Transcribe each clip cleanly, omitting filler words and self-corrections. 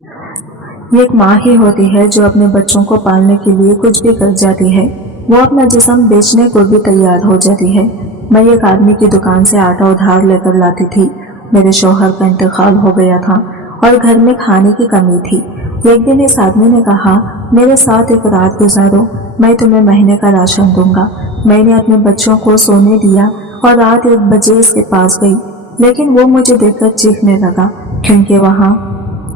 ये एक माँ ही होती है जो अपने बच्चों को पालने के लिए कुछ भी कर जाती है। वो अपना जिस्म बेचने को भी तैयार हो जाती है। मैं एक आदमी की दुकान से आटा उधार लेकर लाती थी। मेरे शौहर का इंतकाल हो गया था और घर में खाने की कमी थी। एक दिन इस आदमी ने कहा, मेरे साथ एक रात गुजारो, मैं तुम्हें महीने का राशन दूंगा। मैंने अपने बच्चों को सोने दिया और रात 1 बजे इसके पास गई, लेकिन वो मुझे देखकर चीखने लगा, क्योंकि वहाँ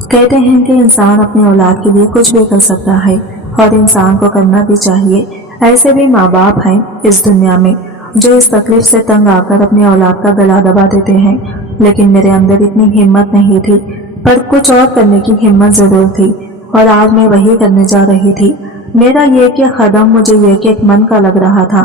कहते हैं कि इंसान अपनी औलाद के लिए कुछ भी कर सकता है और इंसान को करना भी चाहिए। ऐसे भी माँ बाप हैं इस दुनिया में जो इस तकलीफ से तंग आकर अपनी औलाद का गला दबा देते हैं, लेकिन मेरे अंदर इतनी हिम्मत नहीं थी, पर कुछ और करने की हिम्मत जरूर थी और आज मैं वही करने जा रही थी। मेरा ये कि कदम मुझे ये कि एक मन का लग रहा था,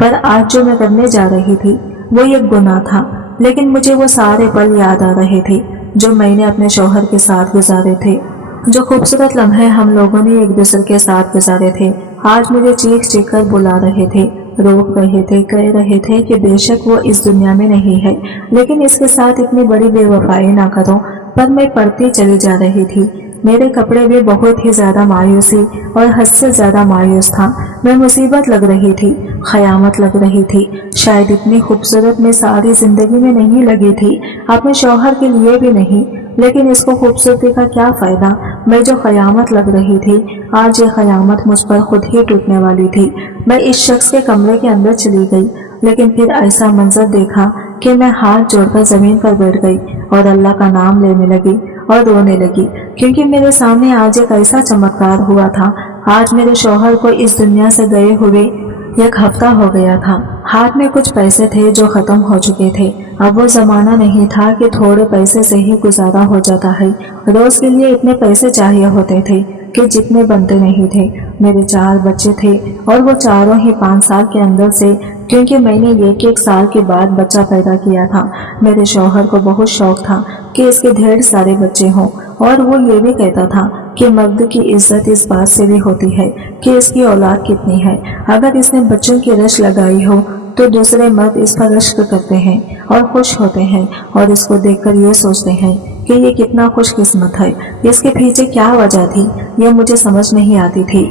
पर आज जो मैं करने जा रही थी वो एक गुनाह था। लेकिन मुझे वो सारे पल याद आ रहे थे जो मैंने अपने शौहर के साथ गुजारे थे, जो खूबसूरत लम्हे हम लोगों ने एक दूसरे के साथ गुजारे थे। आज मुझे चीख चीख कर बुला रहे थे, रोक रहे थे, कह रहे थे कि बेशक वो इस दुनिया में नहीं है, लेकिन इसके साथ इतनी बड़ी बेवफाई ना करो। पर मैं पढ़ती चली जा रही थी। मेरे कपड़े भी बहुत ही ज्यादा मायूसी और हद से ज्यादा मायूस था। मैं मुसीबत लग रही थी, ख़यामत लग रही थी। शायद इतनी खूबसूरत मैं सारी जिंदगी में नहीं लगी थी, अपने शौहर के लिए भी नहीं। लेकिन इसको खूबसूरती का क्या फायदा, मैं जो क़यामत लग रही थी, आज ये क़यामत मुझ पर खुद ही टूटने वाली थी। मैं इस शख्स के कमरे के अंदर चली गई, लेकिन फिर ऐसा मंजर देखा कि मैं हाथ जोड़कर जमीन पर बैठ गई और अल्लाह का नाम लेने लगी और रोने लगी, क्योंकि मेरे सामने आज एक ऐसा चमत्कार हुआ था। आज मेरे शौहर को इस दुनिया से गए हुए 1 हफ्ता हो गया था। हाथ में कुछ पैसे थे जो खत्म हो चुके थे। अब वो जमाना नहीं था कि थोड़े पैसे से ही गुजारा हो जाता है। रोज के लिए इतने पैसे चाहिए होते थे कि जितने बनते नहीं थे। मेरे 4 बच्चे थे और वो चारों ही 5 साल के अंदर से, क्योंकि मैंने 1 साल के बाद बच्चा पैदा किया था। मेरे शौहर को बहुत शौक था कि इसके ढेर सारे बच्चे हों, और वो ये भी कहता था कि मर्द की इज्जत इस बात से भी होती है कि इसकी औलाद कितनी है। अगर इसने बच्चों की रश लगाई हो तो दूसरे मर्द इस पर रश्क करते हैं और खुश होते हैं, और इसको देखकर ये सोचते हैं कि ये कितना खुशकिस्मत है। इसके पीछे क्या वजह थी ये मुझे समझ नहीं आती थी,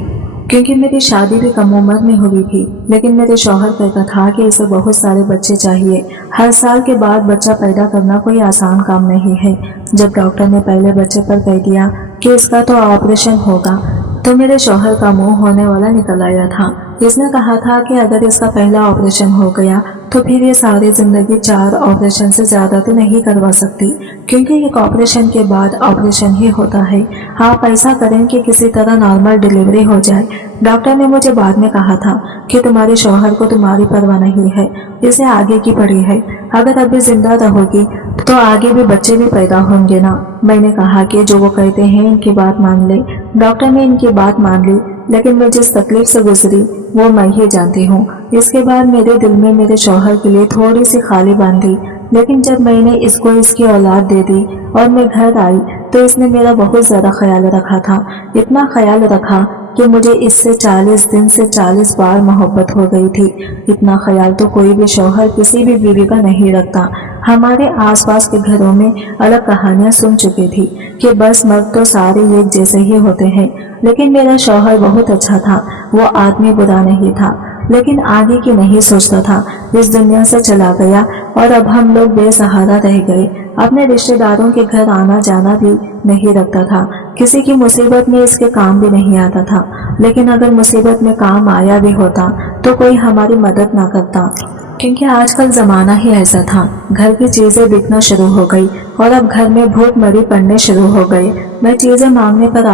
क्योंकि मेरी शादी भी कम उम्र में हुई थी। लेकिन मेरे शौहर कहता था कि इसे बहुत सारे बच्चे चाहिए। हर साल के बाद बच्चा पैदा करना कोई आसान काम नहीं है। जब डॉक्टर ने पहले बच्चे पर कह दिया कि इसका तो ऑपरेशन होगा, तो मेरे शौहर का मुंह होने वाला निकल आया था। इसने कहा था कि अगर इसका पहला ऑपरेशन हो गया तो फिर ये सारी जिंदगी 4 ऑपरेशन से ज्यादा तो नहीं करवा सकती, क्योंकि एक ऑपरेशन के बाद ऑपरेशन ही होता है। आप ऐसा करें कि किसी तरह नॉर्मल डिलीवरी हो जाए। डॉक्टर ने मुझे बाद में कहा था कि तुम्हारे शौहर को तुम्हारी परवाह नहीं है, इसे आगे की पड़ी है। अगर अभी जिंदा रहोगी तो आगे भी बच्चे भी पैदा होंगे ना। मैंने कहा कि जो वो कहते हैं इनकी बात मान ले। डॉक्टर ने इनकी बात मान ली, लेकिन मैं जिस तकलीफ से गुजरी वो मैं ही जानती हूँ। इसके बाद मेरे दिल में मेरे शौहर के लिए थोड़ी सी खाली बांधी। लेकिन जब मैंने इसको इसकी औलाद दे दी और मैं घर आई तो इसने मेरा बहुत ज्यादा ख्याल रखा था। इतना ख्याल रखा कि मुझे इससे 40 दिन से 40 बार मोहब्बत हो गई थी। इतना ख्याल तो कोई भी शौहर किसी भी बीवी का नहीं रखता। हमारे आसपास के घरों में अलग कहानियां सुन चुकी थी कि बस मर्द तो सारे एक जैसे ही होते हैं, लेकिन मेरा शौहर बहुत अच्छा था। वो आदमी बुरा नहीं था, लेकिन आगे की नहीं सोचता था। इस दुनिया से चला गया और अब हम लोग बेसहारा रह गए। अपने रिश्तेदारों के घर आना जाना भी नहीं रखता था। किसी की मुसीबत में इसके काम भी नहीं आता था, लेकिन अगर मुसीबत में काम आया भी होता तो कोई हमारी मदद ना करता, क्योंकि आजकल जमाना ही ऐसा था। घर की चीजें बिकना शुरू हो गई और अब घर में भूखमरी पड़ने शुरू हो गए। मैं चीजें मांगने पर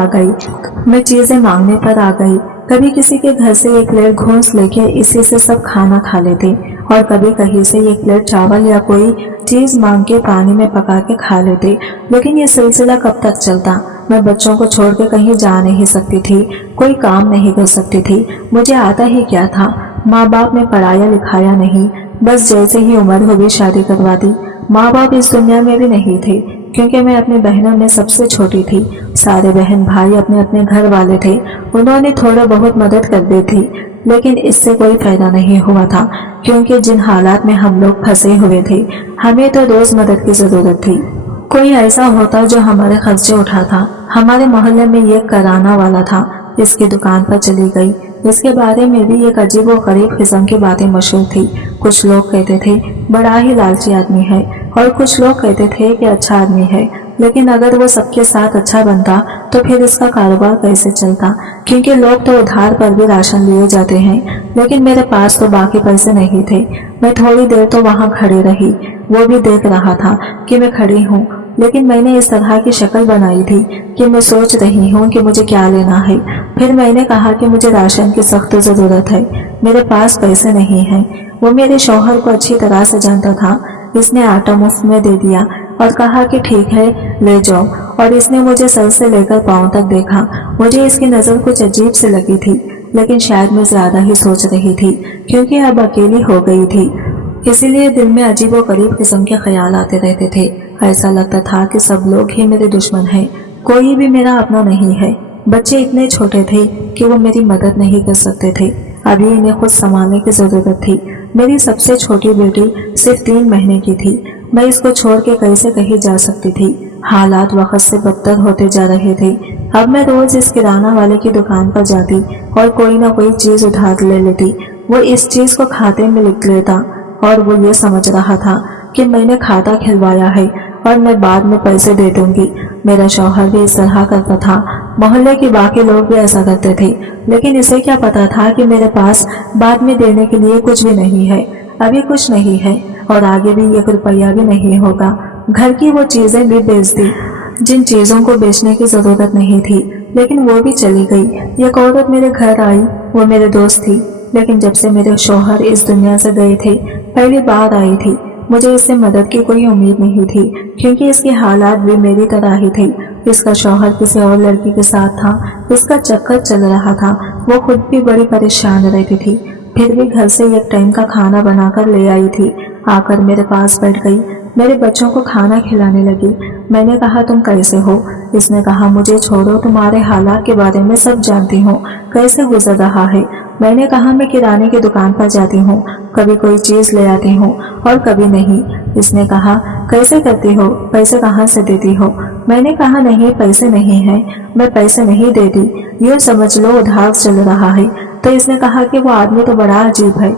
आ गई। कभी किसी के घर से 1 प्लेट घूस लेके इसी से सब खाना खा लेते, और कभी कहीं से 1 प्लेट चावल या कोई चीज मांग के पानी में पका के खा लेते। लेकिन ये सिलसिला कब तक चलता। मैं बच्चों को छोड़ के कहीं जा नहीं सकती थी, कोई काम नहीं कर सकती थी। मुझे आता ही क्या था। माँ बाप ने पढ़ाया लिखाया नहीं, बस जैसे ही उम्र हुई शादी करवा दी। माँ बाप इस दुनिया में भी नहीं थे, क्योंकि मैं अपनी बहनों में सबसे छोटी थी। सारे बहन भाई अपने अपने घर वाले थे। उन्होंने थोड़ा बहुत मदद कर दी थी, लेकिन इससे कोई फायदा नहीं हुआ था, क्योंकि जिन हालात में हम लोग फंसे हुए थे हमें तो रोज मदद की जरूरत थी। कोई ऐसा होता जो हमारे खर्चे उठाता। हमारे मोहल्ले में ये कराना वाला था, इसकी दुकान पर चली गई। इसके बारे में भी एक अजीब और गरीब किस्म की बातें मशहूर थी। कुछ लोग कहते थे बड़ा ही लालची आदमी है, और कुछ लोग कहते थे कि अच्छा आदमी है, लेकिन अगर वो सबके साथ अच्छा बनता तो फिर इसका कारोबार कैसे चलता, क्योंकि लोग तो उधार पर भी राशन लिए जाते हैं। लेकिन मेरे पास तो बाकी पैसे नहीं थे। मैं थोड़ी देर तो वहां खड़ी रही, वो भी देख रहा था कि मैं खड़ी हूँ, लेकिन मैंने इस तरह की शक्ल बनाई थी कि मैं सोच रही हूँ कि मुझे क्या लेना है। फिर मैंने कहा कि मुझे राशन की सख्त जरूरत है, मेरे पास पैसे नहीं हैं। वो मेरे शौहर को अच्छी तरह से जानता था। इसने आटा मुफ्त में दे दिया और कहा कि ठीक है, ले जाओ। और इसने मुझे सर से लेकर पांव तक देखा। मुझे इसकी नजर कुछ अजीब से लगी थी, लेकिन शायद मैं ज्यादा ही सोच रही थी, क्योंकि अब अकेली हो गई थी। इसीलिए दिल में अजीब और गरीब किस्म के ख्याल आते रहते थे। ऐसा लगता था कि सब लोग ही मेरे दुश्मन हैं, कोई भी मेरा अपना नहीं है। बच्चे इतने छोटे थे कि वो मेरी मदद नहीं कर सकते थे। अभी इन्हें खुद संभालने की जरूरत थी। मेरी सबसे छोटी बेटी सिर्फ 3 महीने की थी। मैं इसको छोड़ के कैसे कहीं जा सकती थी। हालात वक्त से बदतर होते जा रहे थे। अब मैं रोज इस किराना वाले की दुकान पर जाती और कोई ना कोई चीज उधार ले लेती। वो इस चीज को खाते में लिख लेता और वो ये समझ रहा था कि मैंने खाता खिलवाया है और मैं बाद में पैसे दे दूंगी। मेरा शौहर भी इस तरह करता था। मोहल्ले के बाकी लोग भी ऐसा करते थे, लेकिन इसे क्या पता था कि मेरे पास बाद में देने के लिए कुछ भी नहीं है। अभी कुछ नहीं है और आगे भी 1 रुपया भी नहीं होगा। घर की वो चीजें भी बेच दी जिन चीजों को बेचने की जरूरत नहीं थी, लेकिन वो भी चली गई। एक औरत मेरे घर आई, वो मेरे दोस्त थी, लेकिन जब से मेरे शौहर इस दुनिया से गए थे, पहली बार आई थी। मुझे इससे मदद की कोई उम्मीद नहीं थी, क्योंकि इसके हालात भी मेरी तरह ही थे। इसका शौहर किसी और लड़की के साथ था, इसका चक्कर चल रहा था। वो खुद भी बड़ी परेशान रहती थी, फिर भी घर से 1 टाइम का खाना बनाकर ले आई थी। आकर मेरे पास बैठ गई, मेरे बच्चों को खाना खिलाने लगी। मैंने कहा तुम कैसे हो? इसने कहा मुझे छोड़ो, तुम्हारे हालात के बारे में सब जानती हूँ, कैसे गुजर रहा है। मैंने कहा मैं किराने की दुकान पर जाती हूँ, कभी कोई चीज ले आती हूँ और कभी नहीं। इसने कहा कैसे करती हो, पैसे कहाँ से देती हो? मैंने कहा नहीं, पैसे नहीं है, मैं पैसे नहीं देती, यूँ समझ लो उधार चल रहा है। तो इसने कहा कि वो आदमी तो बड़ा अजीब है,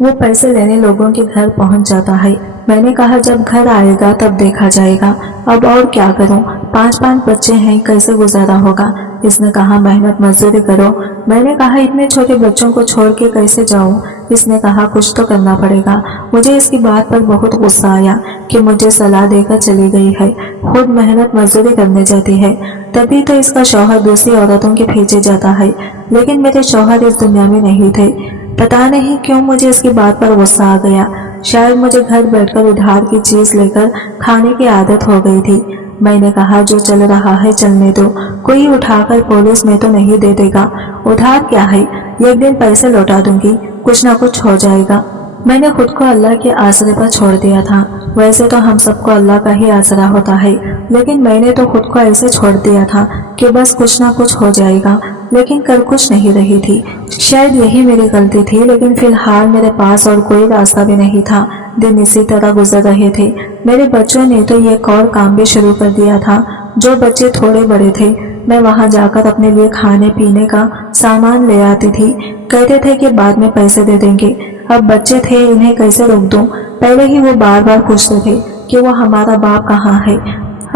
वो पैसे लेने लोगों के घर पहुंच जाता है। मैंने कहा जब घर आएगा तब देखा जाएगा, अब और क्या करूं, 5 बच्चे हैं, कैसे गुजारा होगा? इसने कहा मेहनत मजदूरी करो। मैंने कहा इतने छोटे बच्चों को छोड़ के कैसे जाऊं? इसने कहा कुछ तो करना पड़ेगा। मुझे इसकी बात पर बहुत गुस्सा आया कि मुझे सलाह देकर चली गई है, खुद मेहनत मजदूरी करने जाती है। तभी तो इसका शौहर दूसरी औरतों के पीछे जाता है, लेकिन मेरे शौहर इस दुनिया में नहीं थे। पता नहीं क्यों मुझे इसकी बात पर गुस्सा आ गया। शायद मुझे घर बैठकर उधार की चीज लेकर खाने की आदत हो गई थी। मैंने कहा जो चल रहा है चलने दो, कोई उठाकर पुलिस में तो नहीं दे देगा। उधार क्या है, 1 दिन पैसे लौटा दूंगी, कुछ ना कुछ हो जाएगा। मैंने खुद को अल्लाह के आसरे पर छोड़ दिया था। वैसे तो हम सबको अल्लाह का ही आसरा होता है, लेकिन मैंने तो खुद को ऐसे छोड़ दिया था कि बस कुछ ना कुछ हो जाएगा, लेकिन कर कुछ नहीं रही थी। शायद यही मेरी गलती थी, लेकिन फिलहाल मेरे पास और कोई रास्ता भी नहीं था। दिन इसी तरह गुजर रहे थे। मेरे बच्चों ने तो एक और काम भी शुरू कर दिया था। जो बच्चे थोड़े बड़े थे, मैं वहां जाकर अपने लिए खाने पीने का सामान ले आती थी। कहते थे कि बाद में पैसे दे देंगे। अब बच्चे थे, इन्हें कैसे रोक दूं? पहले ही वो बार बार पूछते थे कि वो हमारा बाप कहाँ है।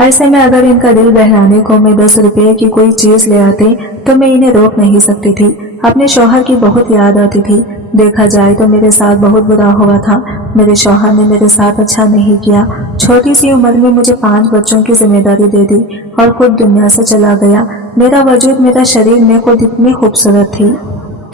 ऐसे में अगर इनका दिल बहलाने को मैं 10 रुपये की कोई चीज ले आते तो मैं इन्हें रोक नहीं सकती थी। अपने शौहर की बहुत याद आती थी। देखा जाए तो मेरे साथ बहुत बुरा हुआ था। मेरे शौहर ने मेरे साथ अच्छा नहीं किया। छोटी सी उम्र में मुझे 5 बच्चों की जिम्मेदारी दे दी और खुद दुनिया से चला गया। मेरा वजूद, मेरा शरीर में खुद इतनी खूबसूरत थी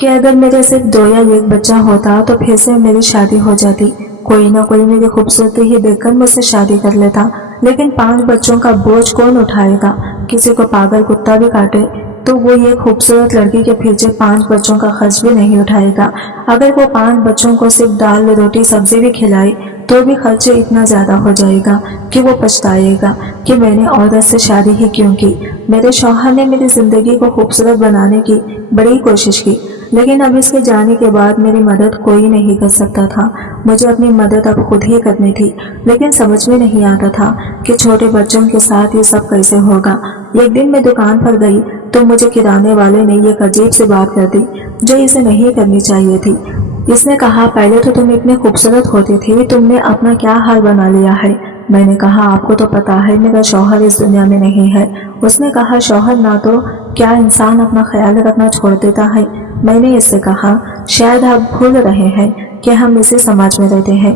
कि अगर मेरे सिर्फ 2 या 1 बच्चा होता तो फिर से मेरी शादी हो जाती। कोई ना कोई मेरी खूबसूरती ही देखकर मुझसे शादी कर लेता, लेकिन 5 बच्चों का बोझ कौन उठाएगा? किसी को पागल कुत्ता भी काटे तो वो ये खूबसूरत लड़की के पीछे 5 बच्चों का खर्च भी नहीं उठाएगा। अगर वो 5 बच्चों को सिर्फ दाल रोटी सब्जी भी खिलाए तो भी खर्च इतना ज्यादा हो जाएगा कि वो पछताएगा कि मैंने औरत से शादी ही क्यों की। मेरे शौहर ने मेरी जिंदगी को खूबसूरत बनाने की बड़ी कोशिश की, لیکن اب اس کے جانے کے بعد میری مدد کوئی نہیں کر سکتا تھا۔ مجھے اپنی مدد اب خود ہی کرنی تھی، لیکن سمجھ میں نہیں آتا تھا کہ چھوٹے بچوں کے ساتھ یہ سب کیسے ہوگا۔ ایک دن میں دکان پر گئی تو مجھے کرانے والے نے ایک عجیب سی بات کر دی جو اسے نہیں کرنی چاہیے تھی۔ اس نے کہا، پہلے تو تم اتنی خوبصورت ہوتی تھی، تم نے اپنا کیا حال بنا لیا ہے؟ میں نے کہا، آپ کو تو پتا ہے میرا شوہر اس دنیا میں نہیں ہے۔ اس نے کہا، شوہر نہ تو کیا انسان اپنا خیال رکھنا چھوڑ دیتا ہے؟ میں نے اس سے کہا، شاید آپ بھول رہے ہیں کہ ہم اسی سماج میں رہتے ہیں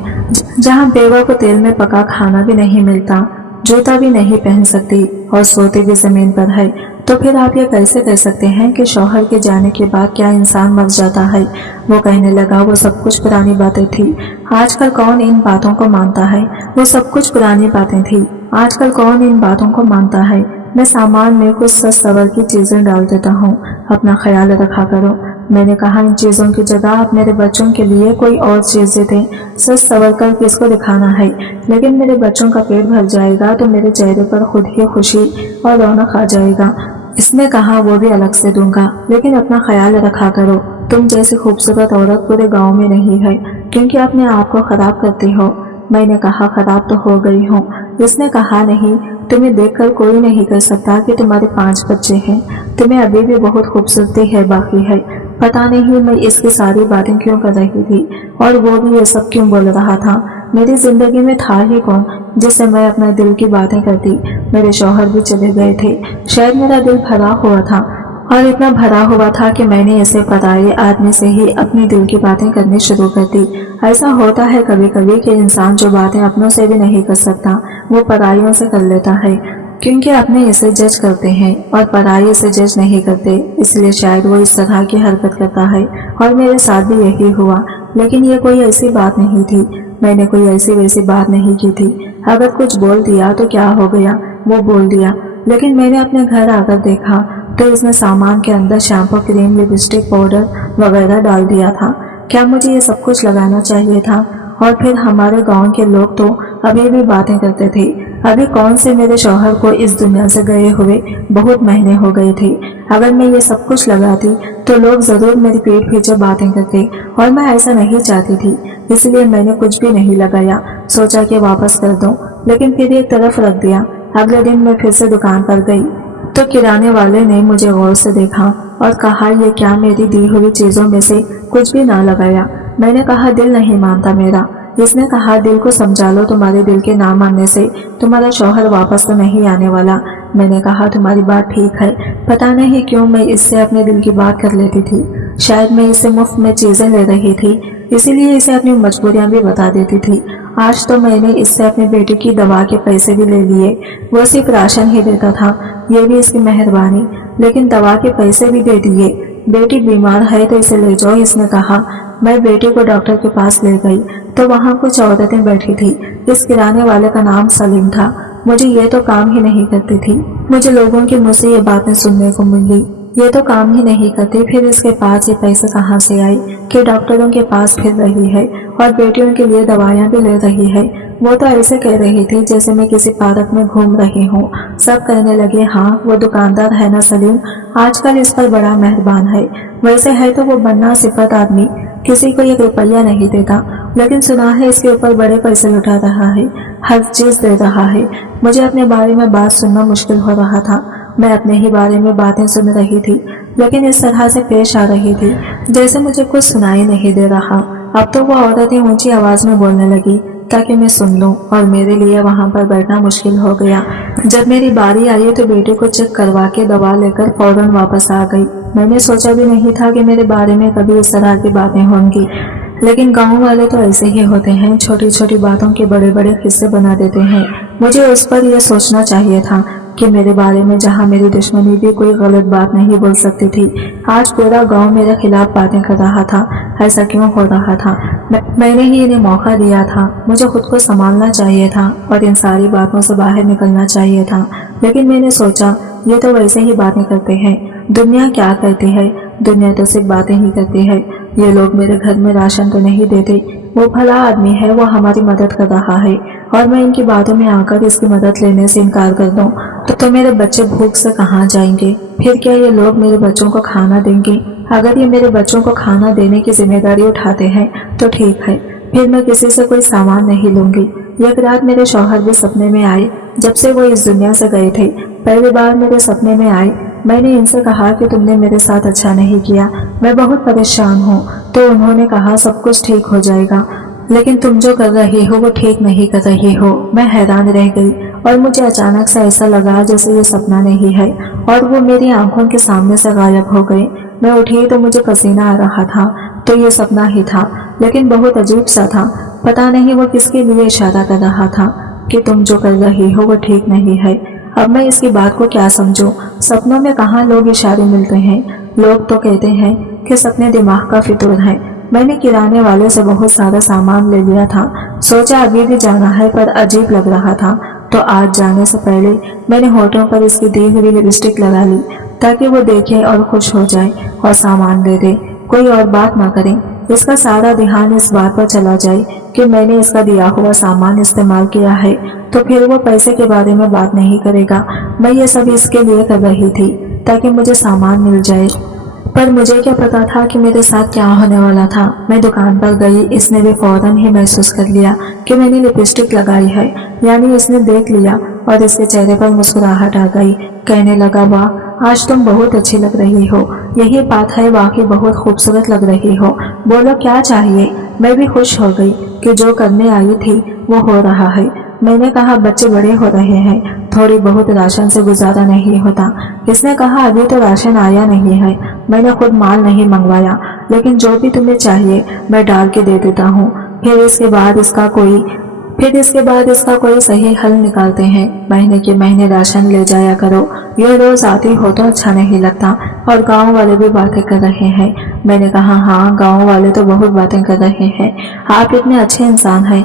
جہاں بیوہ کو تیل میں پکا کھانا بھی نہیں ملتا، جوتا بھی نہیں پہن سکتی اور سوتی بھی زمین پر ہے۔ تو پھر آپ یہ کیسے کہہ سکتے ہیں کہ شوہر کے جانے کے بعد کیا انسان مر جاتا ہے؟ وہ کہنے لگا، وہ سب کچھ پرانی باتیں تھی، آج کل کون ان باتوں کو مانتا ہے؟ وہ سب کچھ پرانی باتیں تھی، آج کل کون ان باتوں کو مانتا ہے؟ میں سامان میں کچھ سج سور کی چیزیں ڈال دیتا ہوں، اپنا خیال رکھا کرو۔ میں نے کہا، ان چیزوں کی جگہ آپ میرے بچوں کے لیے کوئی اور چیزیں دیں، سج سور کر کس کو دکھانا ہے؟ لیکن میرے بچوں کا پیٹ بھر جائے گا تو میرے چہرے پر خود ہی خوشی اور رونق آ جائے گا۔ اس نے کہا، وہ بھی الگ سے دوں گا، لیکن اپنا خیال رکھا کرو، تم جیسی خوبصورت عورت پورے گاؤں میں نہیں ہے، کیونکہ اپنے آپ کو خراب کرتی ہو۔ میں نے کہا، خراب تو ہو گئی ہوں۔ اس نے کہا، نہیں، تمہیں دیکھ کر کوئی نہیں کہہ سکتا کہ تمہارے 5 بچے ہیں، تمہیں ابھی بھی بہت خوبصورتی ہے باقی ہے۔ پتا نہیں میں اس کی ساری باتیں کیوں کر رہی تھی اور وہ بھی یہ سب کیوں بول رہا تھا۔ میری زندگی میں تھا ہی کون جس سے میں اپنا دل کی باتیں کرتی؟ میرے شوہر بھی چلے گئے تھے، شاید میرا دل بھرا ہوا تھا، اور اتنا بھرا ہوا تھا کہ میں نے اسے پرائے آدمی سے ہی اپنی دل کی باتیں کرنی شروع کر دی۔ ایسا ہوتا ہے کبھی کبھی کہ انسان جو باتیں اپنوں سے بھی نہیں کر سکتا وہ پرائیوں سے کر لیتا ہے، کیونکہ اپنے اسے جج کرتے ہیں اور پرائی اسے جج نہیں کرتے، اس لیے شاید وہ اس طرح کی حرکت کرتا ہے، اور میرے ساتھ بھی یہی ہوا۔ لیکن یہ کوئی ایسی بات نہیں تھی، میں نے کوئی ایسی ویسی بات نہیں کی تھی۔ اگر کچھ بول دیا تو کیا ہو گیا، وہ بول دیا۔ لیکن میں نے اپنے گھر آ کر دیکھا تو اس نے سامان کے اندر شیمپو، کریم، لپسٹک، پاؤڈر وغیرہ ڈال دیا تھا۔ کیا مجھے یہ سب کچھ لگانا چاہیے تھا؟ اور پھر ہمارے گاؤں کے لوگ تو ابھی بھی باتیں کرتے تھے، ابھی کون سے میرے شوہر کو اس دنیا سے گئے ہوئے بہت مہینے ہو گئے تھے۔ اگر میں یہ سب کچھ لگاتی تو لوگ ضرور میری پیٹھ پیچھے باتیں کرتے، اور میں ایسا نہیں چاہتی تھی، اس لیے میں نے کچھ بھی نہیں لگایا، سوچا کہ واپس کر دوں، لیکن پھر ایک طرف رکھ دیا۔ اگلے دن میں پھر سے دکان پر گئی تو کرانے والے نے مجھے غور سے دیکھا اور کہا، یہ کیا میری دی ہوئی چیزوں میں سے کچھ بھی نہ لگایا؟ میں نے کہا، دل نہیں مانتا میرا۔ اس نے کہا، دل کو سمجھا لو، تمہارے دل کے نہ ماننے سے تمہارا شوہر واپس تو نہیں آنے والا۔ میں نے کہا، تمہاری بات ٹھیک ہے، پتا نہیں کیوں میں اس سے اپنے دل کی بات کر لیتی تھی، شاید میں اس سے مفت میں چیزیں لے رہی تھی، اسی لیے اسے اپنی مجبوریاں بھی بتا دیتی تھی۔ آج تو میں نے اس سے اپنے بیٹے کی دوا کے پیسے بھی لے لیے، وہ صرف راشن ہی دیتا تھا، یہ بھی اس کی مہربانی، لیکن دوا کے پیسے بھی دے دیے۔ بیٹی بیمار ہے تو اسے لے جاؤ، اس نے کہا۔ میں بیٹی کو ڈاکٹر کے پاس لے گئی تو وہاں کچھ عورتیں بیٹھی تھی، اس کرانے والے کا نام سلیم تھا۔ مجھے یہ تو کام ہی نہیں کرتی تھی، مجھے لوگوں کے منہ سے یہ باتیں سننے کو ملی، یہ تو کام ہی نہیں کرتی، پھر اس کے پاس یہ پیسے کہاں سے آئی کہ ڈاکٹروں کے پاس پھر رہی ہے اور بیٹیوں کے لیے دوائیاں بھی لے رہی ہے۔ وہ تو ایسے کہہ رہی تھی جیسے میں کسی پارک میں گھوم رہی ہوں۔ سب کہنے لگے، ہاں وہ دکاندار ہے نا سلیم، آج کل اس پر بڑا مہربان ہے، ویسے ہے تو وہ بننا صفت آدمی، کسی کو 1 روپیہ نہیں دیتا، لیکن سنا ہے اس کے اوپر بڑے پیسے لٹا رہا ہے، ہر چیز دے رہا ہے۔ مجھے اپنے بارے میں بات سننا مشکل ہو رہا تھا، میں اپنے ہی بارے میں باتیں سن رہی تھی، لیکن اس طرح سے پیش آ رہی تھی جیسے مجھے کچھ سنائی نہیں دے رہا۔ اب تو وہ عورتیں اونچی آواز میں بولنے لگی تاکہ میں سن لوں، اور میرے لیے وہاں پر بیٹھنا مشکل ہو گیا۔ جب میری باری آئی تو بیٹے کو چیک کروا کے دوا لے کر فوراً واپس آ گئی۔ میں نے سوچا بھی نہیں تھا کہ میرے بارے میں کبھی اس طرح کی باتیں ہوں گی، لیکن گاؤں والے تو ایسے ہی ہوتے ہیں، چھوٹی چھوٹی باتوں کے بڑے بڑے قصے بنا دیتے ہیں۔ مجھے اس پر یہ سوچنا چاہیے تھا کہ میرے بارے میں جہاں میری دشمنی بھی کوئی غلط بات نہیں بول سکتی تھی، آج پورا گاؤں میرے خلاف باتیں کر رہا تھا۔ ایسا کیوں ہو رہا تھا؟ میں نے ہی انہیں موقع دیا تھا، مجھے خود کو سنبھالنا چاہیے تھا اور ان ساری باتوں سے باہر نکلنا چاہیے تھا، لیکن میں نے سوچا یہ تو ویسے ہی باتیں کرتے ہیں، دنیا کیا کہتی ہے، دنیا تو صرف باتیں ہی کرتی ہے، یہ لوگ میرے گھر میں راشن تو نہیں دیتے، وہ بھلا آدمی ہے، وہ ہماری مدد کر رہا ہے، اور میں ان کی باتوں میں آ کر اس کی مدد لینے سے انکار کر دوں تو میرے بچے بھوک سے کہاں جائیں گے؟ پھر کیا یہ لوگ میرے بچوں کو کھانا دیں گے؟ अगर ये मेरे बच्चों को खाना देने की जिम्मेदारी उठाते हैं तो ठीक है, फिर मैं किसी से कोई सामान नहीं लूंगी। एक रात मेरे शौहर भी सपने में आए। जब से वो इस दुनिया से गए थे, पहली बार मेरे सपने में आए। मैंने इनसे कहा कि तुमने मेरे साथ अच्छा नहीं किया, मैं बहुत परेशान हूँ। तो उन्होंने कहा सब कुछ ठीक हो जाएगा, लेकिन तुम जो कर रही हो वो ठीक नहीं कर रही हो। मैं हैरान रह गई और मुझे अचानक से ऐसा लगा जैसे ये सपना नहीं है और वो मेरी आंखों के सामने से गायब हो गए। मैं उठी तो मुझे पसीना आ रहा था, तो ये सपना ही था, लेकिन बहुत अजीब सा था। पता नहीं वो किसके लिए इशारा कर रहा था कि तुम जो कर रही हो वो ठीक नहीं है। अब मैं इसकी बात को क्या समझूं? सपनों में कहाँ लोग इशारे मिलते हैं। लोग तो कहते हैं कि सपने दिमाग का फितूर है। मैंने किराने वाले से बहुत सारा सामान ले लिया था। सोचा अभी भी जाना है, पर अजीब लग रहा था, तो आज जाने से पहले मैंने होठों पर इसकी दी हुई लिपस्टिक लगा ली ताकि वो देखे और खुश हो जाए और सामान दे दे, कोई और बात ना करे। इसका सारा ध्यान इस बात पर चला जाए कि मैंने इसका दिया हुआ सामान इस्तेमाल किया है, तो फिर वो पैसे के बारे में बात नहीं करेगा। मैं ये सब इसके लिए कर रही थी ताकि मुझे सामान मिल जाए, पर मुझे क्या पता था कि मेरे साथ क्या होने वाला था। मैं दुकान पर गई, इसने भी फौरन ही महसूस कर लिया कि मैंने लिपस्टिक लगाई है, यानी इसने देख लिया और इसके चेहरे पर मुस्कुराहट आ गई। कहने लगा, वाह आज तुम बहुत अच्छी लग रही हो। यही बात है, वाकई बहुत खूबसूरत लग रही हो। बोलो क्या चाहिए? मैं भी खुश हो गई कि जो करने आई थी वो हो रहा है। मैंने कहा बच्चे बड़े हो रहे हैं, थोड़ी बहुत राशन से गुजारा नहीं होता। इसने कहा अभी तो राशन आया नहीं है, मैंने खुद माल नहीं मंगवाया, लेकिन जो भी तुम्हें चाहिए मैं डाल के दे देता हूँ। फिर इसके बाद इसका कोई सही हल निकालते हैं। महीने के महीने राशन ले जाया करो, ये रोज आती हो तो अच्छा नहीं लगता। और गांव वाले भी बातें कर रहे हैं। मैंने कहा हाँ, गांव वाले तो बहुत बातें कर रहे हैं। आप इतने अच्छे इंसान हैं,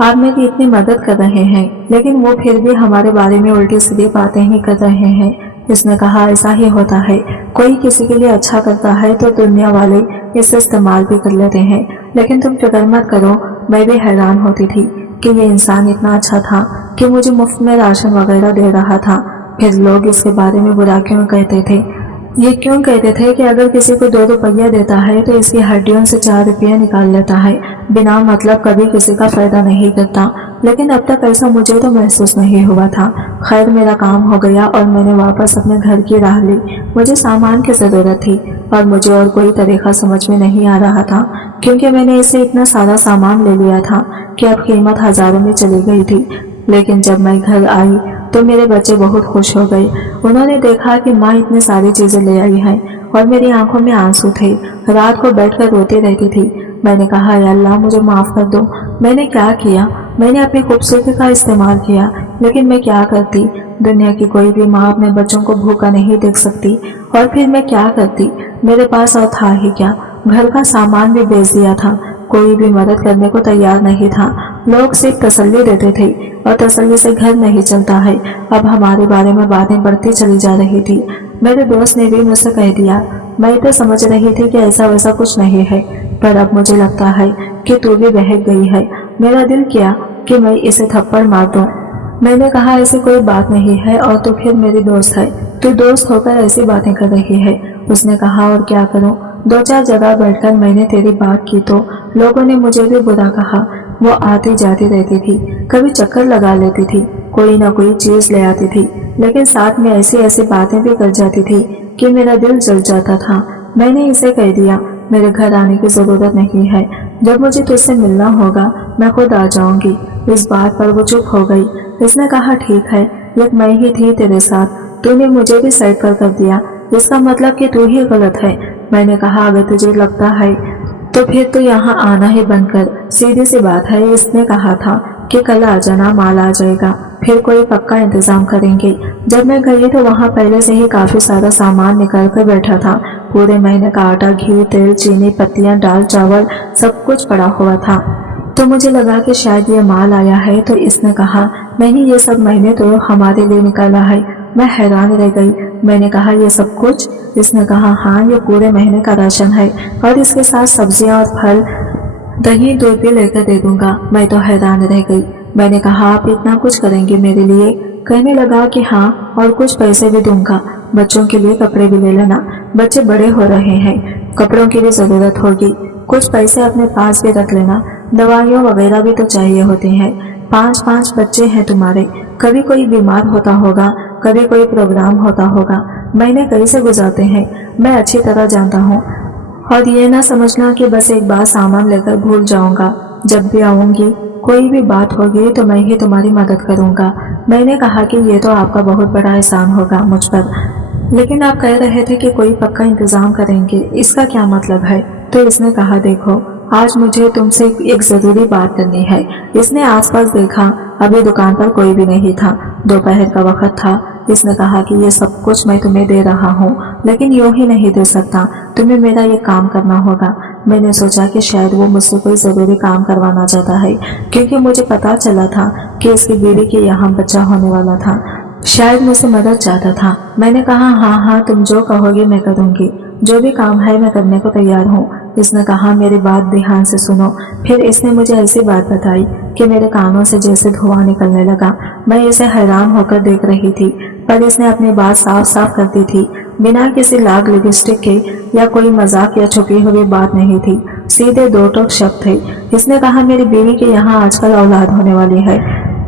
आप मेरी इतनी मदद कर रहे हैं, लेकिन वो फिर भी हमारे बारे में उल्टी सीधी बातें ही कर रहे हैं। इसने कहा ऐसा ही होता है, कोई किसी के लिए अच्छा करता है तो दुनिया वाले इसे इस्तेमाल भी कर लेते हैं। लेकिन तुम फिक्र मत करो, मैं भी हैरान होती थी कि ये इंसान इतना अच्छा था कि मुझे मुफ्त में राशन वगैरह दे रहा था। फिर लोग इसके बारे में बुरा क्यों कहते थे? ये क्यों कहते थे कि अगर किसी को 2 रुपया देता है तो इसकी हड्डियों से 4 रुपया निकाल लेता है, बिना मतलब कभी किसी का फायदा नहीं करता। लेकिन अब तक ऐसा मुझे तो महसूस नहीं हुआ था। खैर मेरा काम हो गया और मैंने वापस अपने घर की राह ली। मुझे सामान की ज़रूरत थी और मुझे और कोई तरीका समझ में नहीं आ रहा था, क्योंकि मैंने इसे इतना सारा सामान ले लिया था कि अब कीमत हज़ारों में चली गई थी। लेकिन जब मैं घर आई तो मेरे बच्चे बहुत खुश हो गए। उन्होंने देखा कि माँ इतनी सारी चीजें ले आई है और मेरी आंखों में आंसू थे। रात को बैठकर रोती रहती थी। मैंने कहा या अल्लाह मुझे माफ कर दो, मैंने क्या किया? मैंने अपनी खूबसूरती का इस्तेमाल किया, लेकिन मैं क्या करती? दुनिया की कोई भी माँ अपने बच्चों को भूखा नहीं देख सकती। और फिर मैं क्या करती? मेरे पास और था ही क्या? घर का सामान भी बेच दिया था, कोई भी मदद करने को तैयार नहीं था। लोग सिर्फ तसल्ली देते थे और तसल्ली से घर नहीं चलता है। अब हमारे बारे में बातें बढ़ती चली जा रही थी। मेरे दोस्त ने भी मुझसे कह दिया। मैं तो समझ रही थी कि ऐसा वैसा कुछ नहीं है, पर अब मुझे लगता है कि तू भी बहक गई है। मेरा दिल किया कि मैं इसे थप्पड़ मार दूं। मैंने कहा ऐसी कोई बात नहीं है, और तो फिर मेरी दोस्त है, तू दोस्त होकर ऐसी बातें कर रही है। उसने कहा और क्या करूं? 2-4 जगह बैठकर मैंने तेरी बात की तो लोगों ने मुझे भी बुरा कहा। वो आती जाती रहती थी, कभी चक्कर लगा लेती थी, कोई ना कोई चीज ले आती थी, लेकिन साथ में ऐसी ऐसी बातें भी कर जाती थी कि मेरा दिल जल जाता था। मैंने इसे कह दिया मेरे घर आने की जरूरत नहीं है, जब मुझे तुझसे मिलना होगा मैं खुद आ जाऊंगी। इस बात पर वो चुप हो गई। इसने कहा ठीक है, एक मैं ही थी तेरे साथ, तूने मुझे भी साइड पर कर दिया, इसका मतलब कि तू ही गलत है। मैंने कहा अगर तुझे लगता है तो फिर तो यहाँ आना ही बंद कर, सीधी सी बात है। इसने कहा था कि कल आ जाना, माल आ जाएगा, फिर कोई पक्का इंतजाम करेंगे। जब मैं गई तो वहाँ पहले से ही काफी सारा सामान निकल कर बैठा था। पूरे महीने का आटा, घी, तेल, चीनी, पत्तियां, दाल, चावल सब कुछ पड़ा हुआ था। तो मुझे लगा कि शायद ये माल आया है। तो इसने कहा नहीं, ये सब मैंने तो हमारे लिए निकाला है। मैं हैरान रह गई। मैंने कहा ये सब कुछ? इसने कहा हाँ, ये पूरे महीने का राशन है और इसके साथ सब्जियां और फल, दही, दूध भी लेकर दे दूंगा। मैं तो हैरान रह गई। मैंने कहा आप इतना कुछ करेंगे मेरे लिए? कहने लगा कि हाँ, और कुछ पैसे भी दूंगा। बच्चों के लिए कपड़े भी ले लेना, बच्चे बड़े हो रहे हैं, कपड़ों की भी जरूरत होगी। कुछ पैसे अपने पास भी रख लेना, दवाइयों वगैरह भी तो चाहिए होती हैं। 5-5 बच्चे हैं तुम्हारे, कभी कोई बीमार होता होगा, कभी कोई प्रोग्राम होता होगा, महीने कैसे गुजरते हैं मैं अच्छी तरह जानता हूँ। और ये ना समझना कि बस एक बार सामान लेकर भूल जाऊंगा, जब भी आऊंगी कोई भी बात होगी तो मैं ही तुम्हारी मदद करूंगा। मैंने कहा कि ये तो आपका बहुत बड़ा एहसान होगा मुझ पर, लेकिन आप कह रहे थे कि कोई पक्का इंतजाम करेंगे, इसका क्या मतलब है? तो इसने कहा, देखो आज मुझे तुमसे एक जरूरी बात करनी है। इसने आसपास देखा, अभी दुकान पर कोई भी नहीं था, दोपहर का वक्त था। इसने कहा कि ये सब कुछ मैं तुम्हें दे रहा हूँ, लेकिन यूं ही नहीं दे सकता, तुम्हें मेरा ये काम करना होगा। मैंने सोचा कि शायद वो मुझसे कोई जरूरी काम करवाना चाहता है, क्योंकि मुझे पता चला था कि इसकी बीवी के यहाँ बच्चा होने वाला था। शायद मुझसे मदद चाहता था। मैंने कहा, हाँ तुम जो कहोगे मैं करूँगी, जो भी काम है मैं करने को तैयार हूँ। इसने कहा, मेरी बात ध्यान से सुनो। फिर इसने मुझे ऐसी बात बताई कि मेरे कानों से जैसे धुआं निकलने लगा। मैं इसे हैरान होकर देख रही थी, पर इसने अपनी बात साफ साफ कर दी थी, बिना किसी लाग लिपस्टिक के या कोई मजाक या छुपी हुई बात नहीं थी, सीधे दो टोक शब्द थे। इसने कहा, मेरी बीवी के यहाँ आजकल औलाद होने वाली है।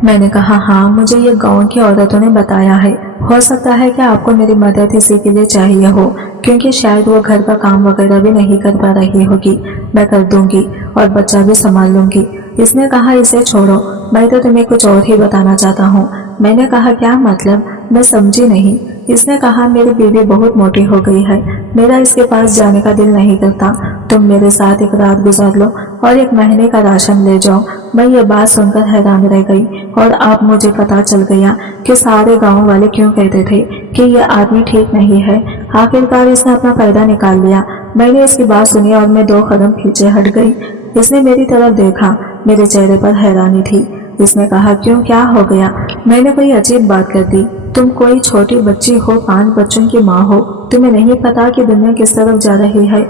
मैंने कहा, हाँ मुझे ये गांव की औरतों ने बताया है। हो सकता है कि आपको मेरी मदद इसी के लिए चाहिए हो, क्योंकि शायद वो घर का काम वगैरह भी नहीं कर पा रही होगी। मैं कर दूंगी और बच्चा भी संभाल लूंगी। इसने कहा, इसे छोड़ो, मैं तो तुम्हें कुछ और ही बताना चाहता हूँ। मैंने कहा, क्या मतलब? मैं समझी नहीं। इसने कहा, मेरी बीवी बहुत मोटी हो गई है, मेरा इसके पास जाने का दिल नहीं करता। तुम मेरे साथ एक रात गुजार लो और 1 महीने का राशन ले जाओ। मैं ये बात सुनकर हैरान रह गई, और अब मुझे पता चल गया कि सारे गांव वाले क्यों कहते थे कि ये आदमी ठीक नहीं है। आखिरकार इसने अपना फायदा निकाल लिया। मैंने इसकी बात सुनी और मैं 2 कदम पीछे हट गई। इसने मेरी तरफ देखा, मेरे चेहरे पर हैरानी थी। इसने कहा, क्यों, क्या हो गया? मैंने कोई अजीब बात कर दी? तुम कोई छोटी बच्ची हो, 5 बच्चों की माँ हो, तुम्हें नहीं पता कि दुनिया किस तरफ जा रही है?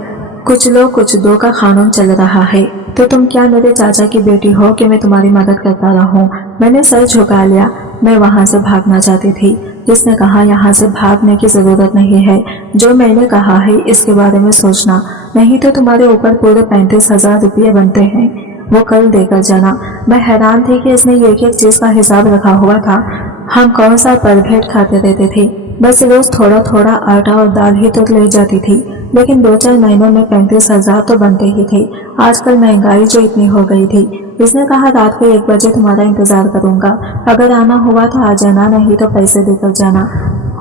कुछ लोग कुछ दो का कानून चल रहा है, तो तुम क्या मेरे चाचा की बेटी हो कि मैं तुम्हारी मदद करता रहूं? मैंने सर झुका लिया। मैं वहां से भागना चाहती थी। जिसने कहा, यहाँ से भागने की जरूरत नहीं है, जो मैंने कहा है इसके बारे में सोचना, नहीं तो तुम्हारे ऊपर पूरे 35,000 रुपये बनते हैं, वो कल देकर जाना। मैं हैरान थी कि इसने एक चीज का हिसाब रखा हुआ था। हम कौन सा परभेट खाते रहते थे, बस रोज थोड़ा थोड़ा आटा और दाल ही तो ले जाती थी, लेकिन 2-4 महीनों में 35,000 तो बनते ही थे। आजकल महंगाई जो इतनी हो गई थी। इसने कहा, रात को 1 बजे तुम्हारा इंतजार करूंगा, अगर आना हुआ तो आ जाना, नहीं तो पैसे देकर जाना,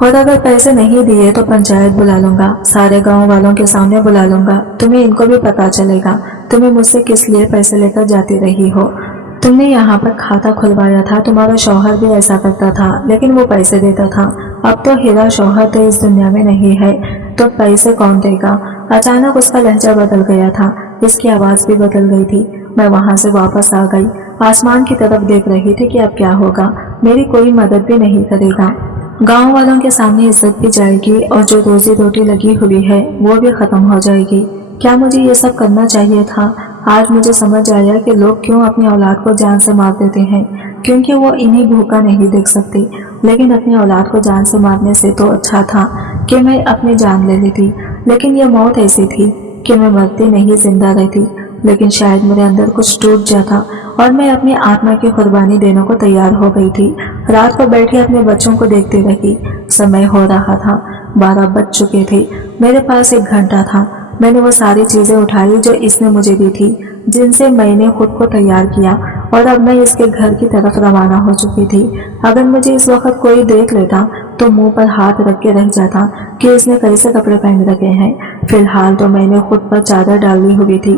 और अगर पैसे नहीं दिए तो पंचायत बुला लूंगा, सारे गांव वालों के सामने बुला लूंगा, तुम्हें इनको भी पता चलेगा तुम्हें मुझसे किस लिए पैसे लेकर जाती रही हो। तुमने यहाँ पर खाता खुलवाया था, तुम्हारा शौहर भी ऐसा करता था, लेकिन वो पैसे देता था। अब तो हीरा शौहर तो इस दुनिया में नहीं है, तो पैसे कौन देगा? अचानक उसका लहजा बदल गया था, इसकी आवाज भी बदल गई थी। मैं वहां से वापस आ गई, आसमान की तरफ देख रही थी कि अब क्या होगा। मेरी कोई मदद भी नहीं करेगा, गांव वालों के सामने इज्जत भी जाएगी, और जो रोजी रोटी लगी हुई है वो भी खत्म हो जाएगी। क्या मुझे ये सब करना चाहिए था? आज मुझे समझ आया कि लोग क्यों अपनी औलाद को जान से मार देते हैं, क्योंकि वो इन्हीं भूखा नहीं देख सकती। लेकिन अपनी औलाद को जान से मारने से तो अच्छा था कि मैं अपनी जान ले लेती। लेकिन यह मौत ऐसी थी कि मैं मरती नहीं, जिंदा रहती। लेकिन शायद मेरे अंदर कुछ टूट जाता और मैं अपनी आत्मा की कुर्बानी देने को तैयार हो गई थी। रात को बैठी अपने बच्चों को देखती रही। समय हो रहा था, 12 बज चुके थे। मेरे पास 1 घंटा था। मैंने वो सारी चीजें उठाई जो इसने मुझे दी थी, जिनसे मैंने खुद को तैयार किया, और अब मैं इसके घर की तरफ रवाना हो चुकी थी। अगर मुझे इस वक्त कोई देख लेता तो मुंह पर हाथ रख के रह जाता कि इसने कैसे कपड़े पहन रखे हैं। फिलहाल तो मैंने खुद पर चादर डाली हुई थी।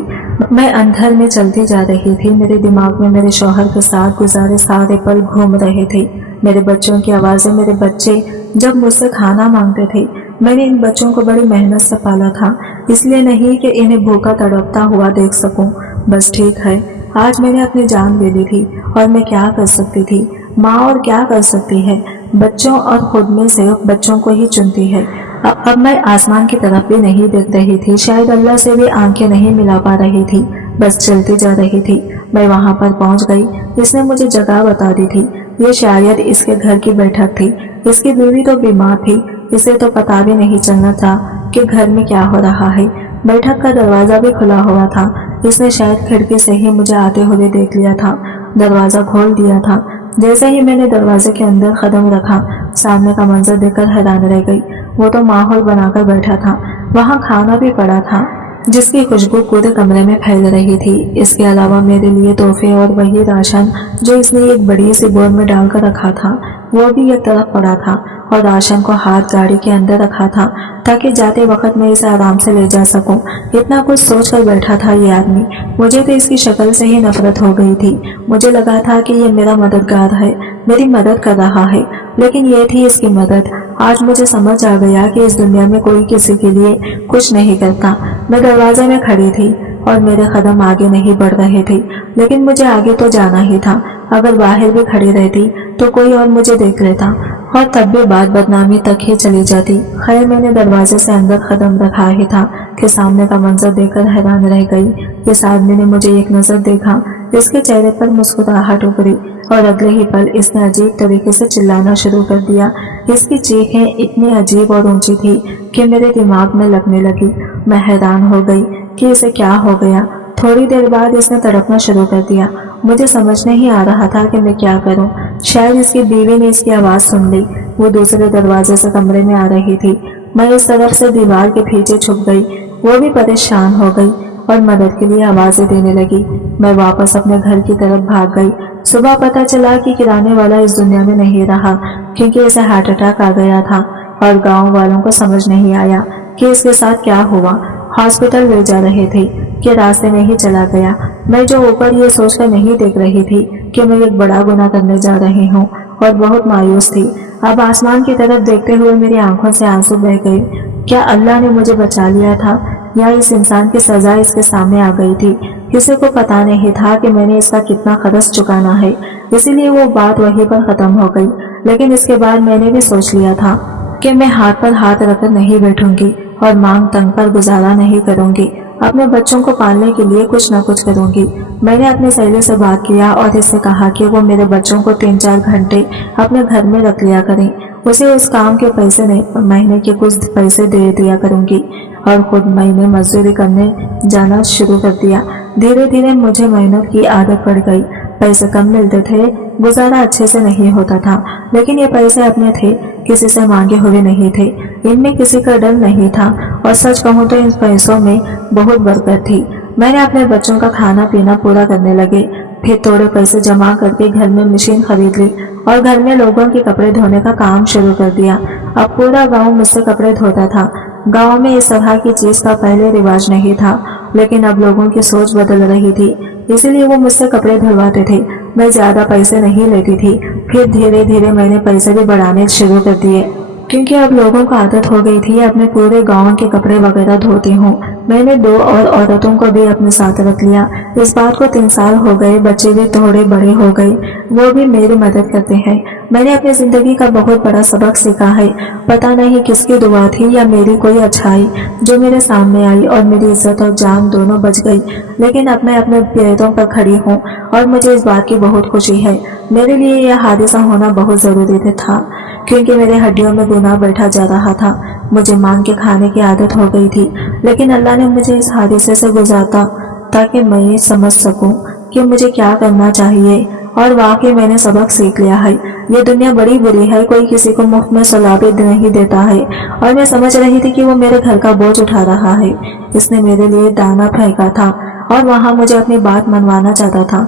मैं अंधर में चलती जा रही थी। मेरे दिमाग में मेरे शौहर के साथ गुजारे सारे पल घूम रहे थे, मेरे बच्चों की आवाजें, मेरे बच्चे जब मुझसे खाना मांगते थे। मैंने इन बच्चों को बड़ी मेहनत से पाला था, इसलिए नहीं कि इन्हें भूखा तड़पता हुआ देख सकूं। बस ठीक है, आज मैंने अपनी जान ले ली थी, और मैं क्या कर सकती थी? माँ और क्या कर सकती है? बच्चों और खुद में से बच्चों को ही चुनती है। अब मैं आसमान की तरफ भी नहीं देख रही थी, शायद अल्लाह से भी आंखें नहीं मिला पा रही थी, बस चलती जा रही थी। मैं वहां पर पहुंच गई। इसने मुझे जगह बता दी थी। ये शायद इसके घर की बैठक थी। इसकी बीवी तो बीमार थी, इसे तो पता भी नहीं चलना था कि घर में क्या हो रहा है। बैठक का दरवाजा भी खुला हुआ था। इसने शायद खिड़की से ही मुझे आते हुए देख लिया था। दरवाजा खोल दिया था। जैसे ही मैंने दरवाजे के अंदर कदम रखा, सामने का मंजर देखकर हैरान रह गई। वो तो माहौल बनाकर बैठा था। वहाँ खाना भी पड़ा था जिसकी खुशबू पूरे कमरे में फैल रही थी। इसके अलावा मेरे लिए तोहफे और वही राशन जो इसने एक बड़ी सी बोर में डालकर रखा था, वो भी एक तरफ पड़ा था और राशन को हाथ गाड़ी के अंदर रखा था ताकि जाते वक्त मैं इसे आराम से ले जा सकूं। इतना कुछ सोच कर बैठा था ये आदमी। मुझे तो इसकी शक्ल से ही नफरत हो गई थी। मुझे लगा था कि ये मेरा मददगार है, मेरी मदद कर रहा है, लेकिन ये थी इसकी मदद। आज मुझे समझ आ गया कि इस दुनिया में कोई किसी के लिए कुछ नहीं करता। मैं दरवाजे में खड़ी थी और मेरे कदम आगे नहीं बढ़ रहे थे, लेकिन मुझे आगे तो जाना ही था। अगर बाहर भी खड़ी रहती तो कोई और मुझे देख लेता और तब भी बात बदनामी तक ही चली जाती। खैर, मैंने दरवाजे से अंदर कदम रखा ही था कि सामने का मंजर देखकर हैरान रह गई। इस आदमी ने मुझे एक नजर देखा। इसके चेहरे पर मुस्कुराहट उभरी और अगले ही पल इसने अजीब तरीके से चिल्लाना शुरू कर दिया। इसकी चीखें इतनी अजीब और ऊंची थी कि मेरे दिमाग में लगने लगी। मैं हैरान हो गई कि इसे क्या हो गया। थोड़ी देर बाद इसने तड़पना शुरू कर दिया। मुझे समझ नहीं आ रहा था कि मैं क्या करूं। शायद इसकी बीवी ने इसकी आवाज सुन ली। वो दूसरे दरवाजे से कमरे में आ रही थी। मैं इस तरफ से दीवार के पीछे छुप गई। वो भी परेशान हो गई और मदद के लिए आवाजें देने लगी। मैं वापस अपने घर की तरफ भाग गई। सुबह पता चला कि किराने वाला इस दुनिया में नहीं रहा क्योंकि इसे हार्ट अटैक आ गया था और गांव वालों को समझ नहीं आया कि इसके साथ क्या हुआ। हॉस्पिटल ले जा रहे थे कि रास्ते में ही चला गया। मैं जो ऊपर ये सोचकर नहीं देख रही थी कि मैं एक बड़ा गुनाह करने जा रही हूँ और बहुत मायूस थी। अब आसमान की तरफ देखते हुए मेरी आंखों से आंसू बह गए। क्या अल्लाह ने मुझे बचा लिया था या इस इंसान की सजा इसके सामने आ गई थी? किसी को पता नहीं था कि मैंने इसका कितना कर्ज चुकाना है, इसीलिए वो बात वहीं पर खत्म हो गई। लेकिन इसके बाद मैंने भी सोच लिया था कि मैं हाथ पर हाथ रखकर नहीं बैठूंगी और मांग तंग पर गुजारा नहीं करूंगी। अपने बच्चों को पालने के लिए कुछ न कुछ करूंगी। मैंने अपनी सहेली से बात किया और इससे कहा कि वो मेरे बच्चों को 3-4 घंटे अपने घर में रख लिया करें। उसे उस काम के पैसे नहीं, महीने के कुछ पैसे दे दिया करूंगी और खुद महीने मजदूरी करने जाना शुरू कर दिया। धीरे धीरे मुझे मेहनत की आदत पड़ गई। पैसे कम मिलते थे, गुजारा अच्छे से नहीं होता था, लेकिन ये पैसे अपने थे, किसी से मांगे हुए नहीं थे। इनमें किसी का डर नहीं था और सच कहूँ तो इन पैसों में बहुत बरकत थी। मैंने अपने बच्चों का खाना पीना पूरा करने लगे। फिर थोड़े पैसे जमा करके घर में मशीन खरीद ली और घर में लोगों के कपड़े धोने का काम शुरू कर दिया। अब पूरा गांव मुझसे कपड़े धोता था। गांव में इस तरह की चीज का पहले रिवाज नहीं था, लेकिन अब लोगों की सोच बदल रही थी, इसीलिए वो मुझसे कपड़े धुलवाते थे। मैं ज्यादा पैसे नहीं लेती थी। फिर धीरे धीरे मैंने पैसे भी बढ़ाने शुरू कर दिए क्योंकि अब लोगों को आदत हो गई थी अपने पूरे गांव के कपड़े वगैरह धोती हूँ। मैंने 2 और औरतों को भी अपने साथ रख लिया। इस बात को 3 साल हो गए। बच्चे भी थोड़े बड़े हो गए, वो भी मेरी मदद करते हैं। मैंने अपनी जिंदगी का बहुत बड़ा सबक सीखा है। पता नहीं किसकी दुआ थी या मेरी कोई अच्छाई जो मेरे सामने आई और मेरी इज्जत और जान दोनों बच गई। लेकिन अब मैं अपने पैरों पर खड़ी हूँ और मुझे इस बात की बहुत खुशी है। मेरे लिए यह हादसा होना बहुत जरूरी था क्योंकि मेरे हड्डियों में गुनाह बैठा जा रहा था। मुझे मांग के खाने की आदत हो गई थी, लेकिन अल्लाह ने मुझे इस हादसे से गुजारा ताकि मैं ये समझ सकूं कि मुझे क्या करना चाहिए। और वाकई मैंने सबक सीख लिया है। ये दुनिया बड़ी बुरी है, कोई किसी को मुफ्त में सलाह नहीं देता है। और मैं समझ रही थी कि वो मेरे घर का बोझ उठा रहा है। इसने मेरे लिए दाना फेंका था और वहाँ मुझे अपनी बात मनवाना चाहता था।